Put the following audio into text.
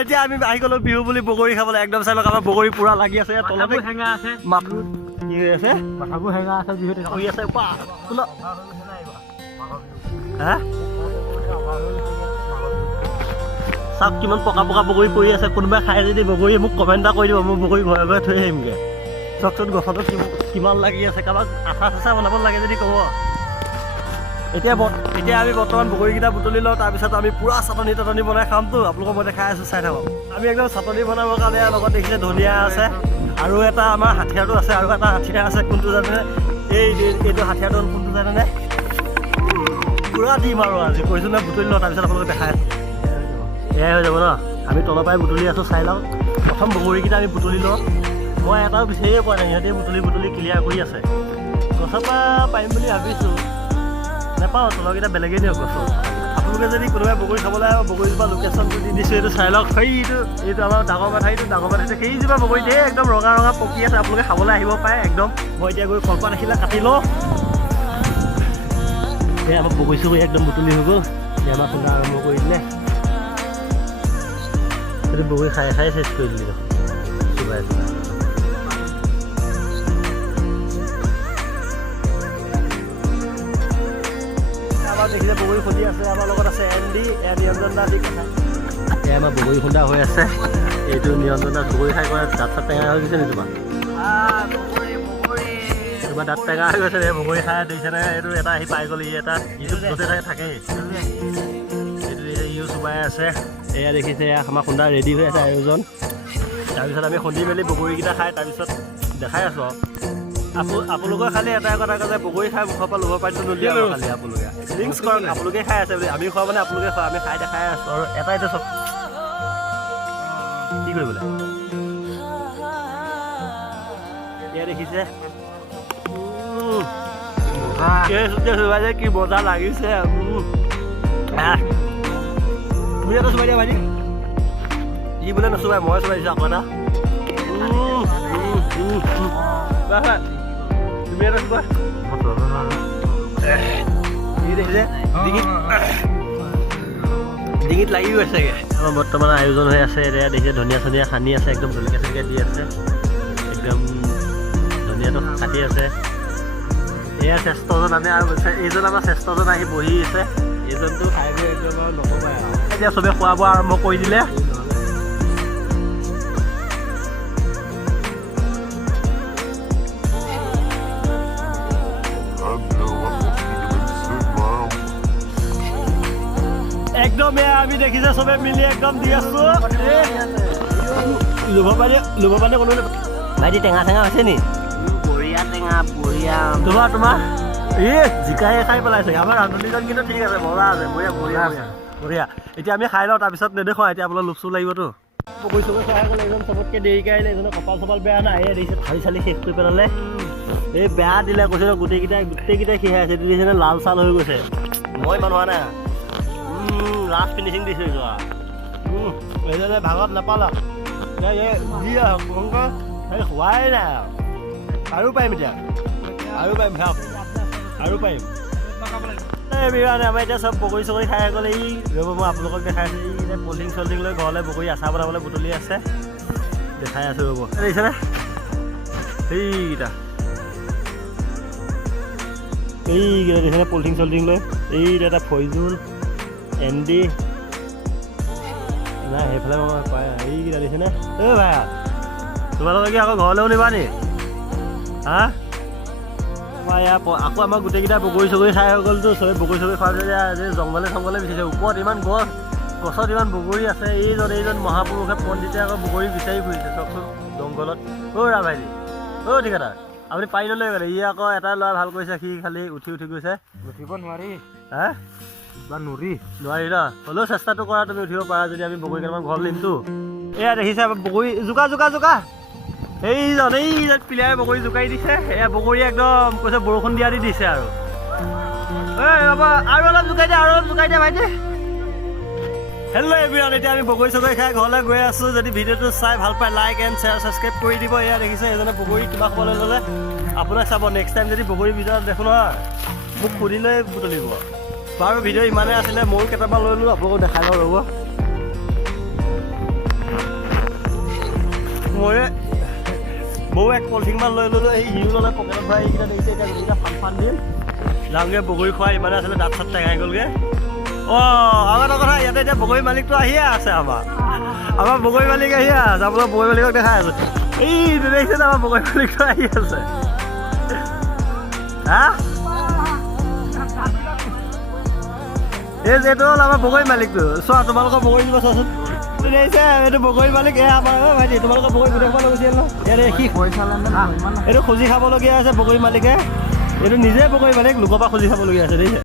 এতিয়া আমি আহি গ'লো বিহু বুলি বগৰী খাবলৈ একদম চাই লওক আমাৰ বগৰী পুৰা লাগি আছে ইয়াত তলতে হেঙা আছে মাথা কি হৈ আছে মাথাবোৰ হেঙা আছে বিহুতে হৈ আছে হা চাওক কিমান পকা পকা বগৰী পৰি আছে কোনোবাই খাই যদি বগৰী মোক কমেণ্ট এটা কৰি দিব মই বগৰী ঘৰে ঘৰে থৈ আহিমগৈ চাওকচোন গছতো কিমান লাগি আছে কাৰোবাক আচাৰ চাচাৰ বনাব লাগে যদি ক'ব এতিয়া আমি বৰ্তমান বগৰীকেইটা বুটলি লওঁ তাৰপিছত আমি পুৰা চাটনি বনাই খামতো আপোনালোকক মই দেখাই আছোঁ চাই থাকক আমি একদম চাটনি বনাবৰ কাৰণে লগত দেখিলে ধনিয়া আছে আৰু এটা আমাৰ হাথিয়াৰটো আছে আৰু এটা হাথিয়াৰ আছে কোনটো জানেনে এইটো হাথিয়াৰটো কোনটো জানেনে পুৰা দিম আৰু আজি কৈছোঁ নহয় বুটলি লওঁ তাৰপিছত আপোনালোকে দেখাই আছোঁ এয়াই হৈ যাব ন আমি তলৰ পৰাই বুটলি আছোঁ চাই লওঁ প্ৰথম বগৰীকেইটা আমি বুটলি লওঁ মই এটাও বিচাৰিয়ে পোৱা নাই সিহঁতে বুটলি ক্লিয়াৰ কৰি আছে গছৰ পৰা পাৰিম বুলি ভাবিছোঁ নাপাওঁ তলৰকেইটা বেলেগেই দিয়ক গছৰ আপোনালোকে যদি কোনোবাই বগৰী খাবলৈ আহে বগৰীজোপা লোকেশ্যনটো দি দিছোঁ এইটো চাই লওক এইটো আমাৰ ডাঙৰ মাথাইটো সেইজোপা বগৰীতে একদম ৰঙা ৰঙা পকি আছে আপোনালোকে খাবলৈ আহিব পাৰে একদম মই এতিয়া গৈ কলপাত দেখিলে কাটি লওঁ এই আমাৰ বগৰী চগৰী একদম বুটলি হৈ গ'ল এতিয়া আমাৰ খুন্দা আৰম্ভ কৰি দিলে সেইটো বগৰী খাই চেষ্টা কৰি দিলি চুবাই আমাৰ দেখিলে বগৰী খুন্দি আছে আমাৰ লগত আছে নিৰঞ্জন দা ঠিক আছে এয়া আমাৰ বগৰী খুন্দা হৈ আছে এইটো নিৰঞ্জন দা বগৰী খাই কৰে দাঁত চাত টেঙা হৈ গৈছে নি তোমাৰ দাঁত টেঙা হৈ গৈছে বগৰী খাই দিছেনে এইটো এটা আহি পাই গ'ল এটা ইটো য'তে থাকেই এইটো ইউ চুবাই আছে এয়া দেখিছে এয়া আমাৰ খুন্দা ৰেডি হৈ আছে আয়োজন তাৰপিছত আমি খুন্দি মেলি বগৰীকেইটা খাই তাৰপিছত দেখাই আছোঁ আৰু আপোনালোকে খালি এটা কথা ক'লে বগৰী খাই মুখৰ পৰা ল'ব পাৰিছোঁ নলিয়াব খালি আপোনালোকে ড্ৰিংকছ কৰক আপোনালোকে খাই আছে বুলি আমি খোৱা মানে আপোনালোকে খোৱা আমি খাই দেখাই আছোঁ আৰু এটাইতো চব কি কৰিবলৈ এয়া দেখিছে কি মজা লাগিছে তুমি এটা চুবাই দিয়া ভাইটি ই বোলে নচুবাই মই চুবাই দিছোঁ আকৌ এটা তুমি এটা চুবা দেখিছে ডিঙিত লাগি গৈছেগৈ আমাৰ বৰ্তমান আয়োজন হৈ আছে এতিয়া দেখিছে ধনিয়া চনিয়া সানি আছে একদম জলকীয়া চলকীয়া দি আছে একদম ধনিয়াটো কাটি আছে এয়া শ্ৰেষ্ঠজন আমি আৰু এইজন আমাৰ শ্ৰেষ্ঠজন আহি বহি আছে এইজনটো খাই গৈ একদম আৰু নক'বাই আৰু এতিয়া চবে খোৱা বোৱা আৰম্ভ কৰি দিলে একদম এয়া আমি দেখিছে চবে মিলি একদম দি আছোঁ লোভ পানী কোনো ভাইটি টেঙা চেঙা হৈছে নি বঢ়িয়া টেঙা বঢ়িয়া তোমাৰ জিকাই খাই পেলাইছে আমাৰ ৰান্ধনীজন কিন্তু ঠিক আছে মজা আছে বঢ়িয়া এতিয়া আমি খাই লওঁ তাৰপিছত নেদেখুৱাওঁ এতিয়া আপোনাৰ লোভ চুপ লাগিবতো বগৰী চগৰী খাই গ'লে এজন চবতকৈ দেৰিকৈ আহিলে এজনৰ কপাল চপাল বেয়া নাই এই দেখিছে থালি চালি শেষ কৰি পেলালে এই বেয়া দিলে কৈছে গোটেইকেইটাই সিহাই আছে দেখিছে লাল চাল হৈ গৈছে মই ইমান হোৱা নাই লাষ্ট ফিনিচিং দিছোঁ যোৱা এইজনে ভাগত নাপালাক হোৱাই নাই আৰু পাৰিম এতিয়া আৰু পাৰিম আমাৰ এতিয়া চব বগৰী চগৰী খাই গ'লে ৰ'ব মই আপোনালোকক দেখাই আছোঁ এতিয়া পলিথিন চলিথিন লৈ ঘৰলৈ বগৰী আচাৰ বনাবলৈ বুটলি আছে দেখাই আছোঁ ৰ'ব দেখিছেনে সেইকেইটা দেখিছেনে পলিথিন চলিথিন লৈ এইটো এটা ফৈজুল এণ্ডি নাই সেইফালে মই পাই এইকেইটা দিছেনে ভাই তোমালোকে কি আকৌ ঘৰলৈও নিবা নি হা আমাৰ ইয়াৰ আকৌ আমাৰ গোটেইকেইটা বগৰী চগৰী খাই হৈ গ'লতো চবে বগৰী চগৰী খোৱাৰ পিছত আজি জংঘলে বিচাৰিছে ওপৰত ইমান গছত ইমান বগৰী আছে এইজন মহাপুৰুষে পণ্ডিতে আকৌ বগৰী বিচাৰি ফুৰিছে চাওকচোন জংঘলত ৰাভাইটি ঠিকাদাৰ আপুনি পাৰি ল'লে গ'লে ই আকৌ এটা ল'ৰা ভাল কৰিছে সি খালি উঠি গৈছে উঠিব নোৱাৰি হা নোৱাৰি ন হ'লেও চেষ্টাটো কৰা তুমি উঠিব পাৰা যদি আমি বগৰী কেইটামান ঘৰত নিমতো এয়া দেখিছে বগৰী জোকা এইজন প্লেয়াৰে বগৰী জোকাৰি দিছে এয়া বগৰী একদম কৈছে বৰষুণ দিয়া দি দিছে আৰু অলপ জোকাই দিয়া ভাইটি হেল্ল' এভৰিৱান এতিয়া আমি বগৰী চগৰী খাই ঘৰলৈ গৈ আছোঁ যদি ভিডিঅ'টো চাই ভাল পায় লাইক এণ্ড শ্বেয়াৰ ছাবস্ক্ৰাইব কৰি দিব এয়া দেখিছে এজনে বগৰী কিবা খাবলৈ ল'লে আপোনাক চাব নেক্সট টাইম যদি বগৰী ভিডিঅ' দেখোঁ নহয় মোক সুধি লৈ বুটলিব বাৰু ভিডিঅ' ইমানেই আছিলে ময়ো কেইটামান লৈ ল'লোঁ আপোনালোকক দেখাই লওঁ ৰ'ব ময়ো এক পলিথিনমান লৈ ল'লোঁ এই সিও ল'লে পকেটত ভৰাই এইকেইটা দেখিছে এতিয়া গোটেইকেইটা ফান দিম যাওঁগৈ বগৰী খোৱা ইমানে আছিলে দাঁত চাত টেঙাই গ'লগৈ আৰু এটা কথা ইয়াতে এতিয়া বগৰী মালিকটো আহিয়ে আছে আমাৰ বগৰী মালিক আহিয়ে আছে আপোনাৰ বগৰী মালিকক দেখাই আছোঁ এই দেখিছে আমাৰ বগৰী মালিকটো আহি আছে হা এইটো হ'ল আমাৰ বগৰী মালিকটো চোৱা তোমালোকৰ বগৰী দিব চোৱাচোন দেখিছে এইটো বগৰী মালিক আমাৰ ভাইটি তোমালোকৰ বগৰী গোটেইখন লৈ গুচি ন ইয়াত সি এইটো খুজি খাবলগীয়া আছে বগৰী মালিকে এইটো নিজে বগৰী মালিক লোকৰ পৰা খুজি খাবলগীয়া আছে দেখিছে